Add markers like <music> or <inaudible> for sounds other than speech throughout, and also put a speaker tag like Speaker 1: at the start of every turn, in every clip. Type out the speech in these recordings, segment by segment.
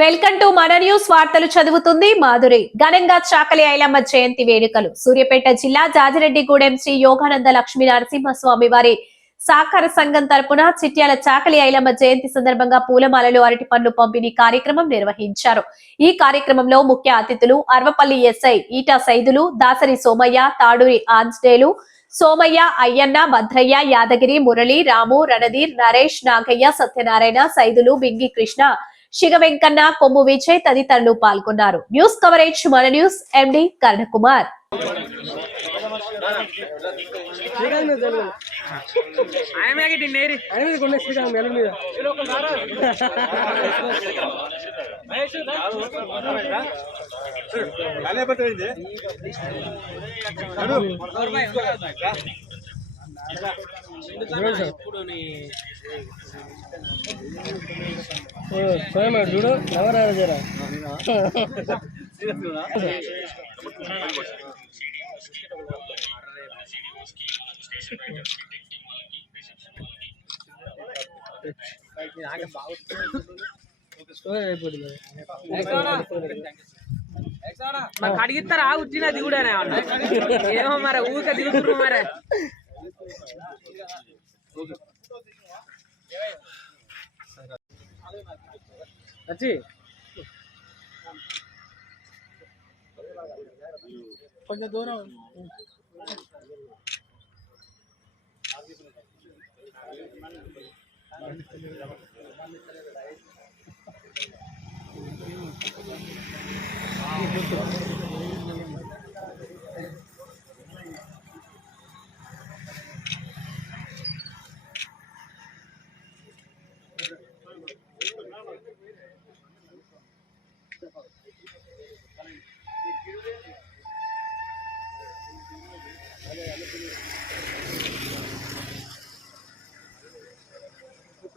Speaker 1: Welcome to మన news వార్తలు చదువుతుంది మాధురి. ఘనంగా చాకలి ఐలమ్మ జయంతి వేడుకలు. సూర్యాపేట జిల్లా జాజిరెడ్డిగూడెం శ్రీ యోగానంద లక్ష్మీ నరసింహస్వామి వారి సాకార సంఘం తరపున చిట్యాల చాకలి ఐలమ్మ జయంతి సందర్భంగా పూలమాలలు అరటి పండ్లు పంపిణీ కార్యక్రమం నిర్వహించారు. ఈ కార్యక్రమంలో ముఖ్య అతిథులు అర్వపల్లి ఎస్ఐ ఈటా సైదులు దాసరి సోమయ్య తాడూరి ఆంజనేయులు సోమయ్య అయ్యన్న భద్రయ్య యాదగిరి మురళి రాము రణధీర్ నరేష్ నాగయ్య సత్యనారాయణ సైదులు బింగి కృష్ణ శిగ వెంకన్న కొమ్ము విజయ్ తదితరులు పాల్గొన్నారు. న్యూస్ కవరేజ్ మన న్యూస్ ఎండి కర్ణకుమార్.
Speaker 2: శ్రీకాంత్ <laughs> మీద చూడు నవరాజు జరా. స్టోరీ అయిపోతుంది
Speaker 3: మాకు అడిగిస్తారా? దిగుడనే ఏమో మరి ఊరిక దిగుతున్నారు మరి.
Speaker 2: వచ్చి కొంచెం దూరం.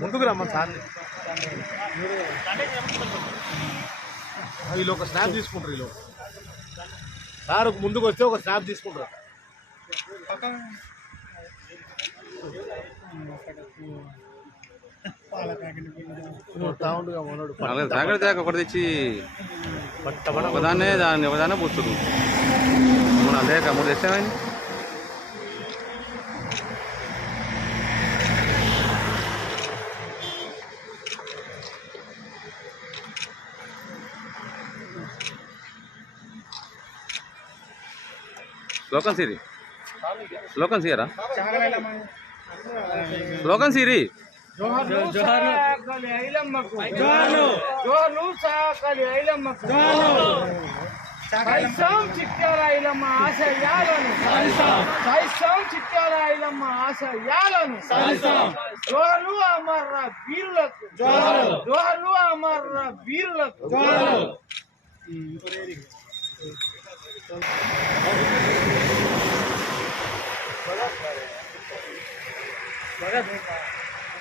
Speaker 4: ముందుకు రమ్మని సార్ వీళ్ళు ఒక స్నాప్ తీసుకుంటారు వీళ్ళు. సార్ ఒక ముందుకు వస్తే ఒక స్నాప్ తీసుకుంటారు. జాగ్రత్త ఒకటి తెచ్చి ఒకదాన్నే దాన్ని ఒకదాన్నే పోతుంది మూడు లేక మూడు తెచ్చామని శ్లోకం సిరి. శ్లోకం సియరా? శ్లోకం సిరి.
Speaker 3: సైసం చిట్యాల ఐలమ్మ ఆశయాలను. సైసం. చిట్యాల ఐలమ్మ ఆశయాలను. జోహర్లు అమర్ర వీరులకు. జోహర్లు అమర్ర వీరులకు.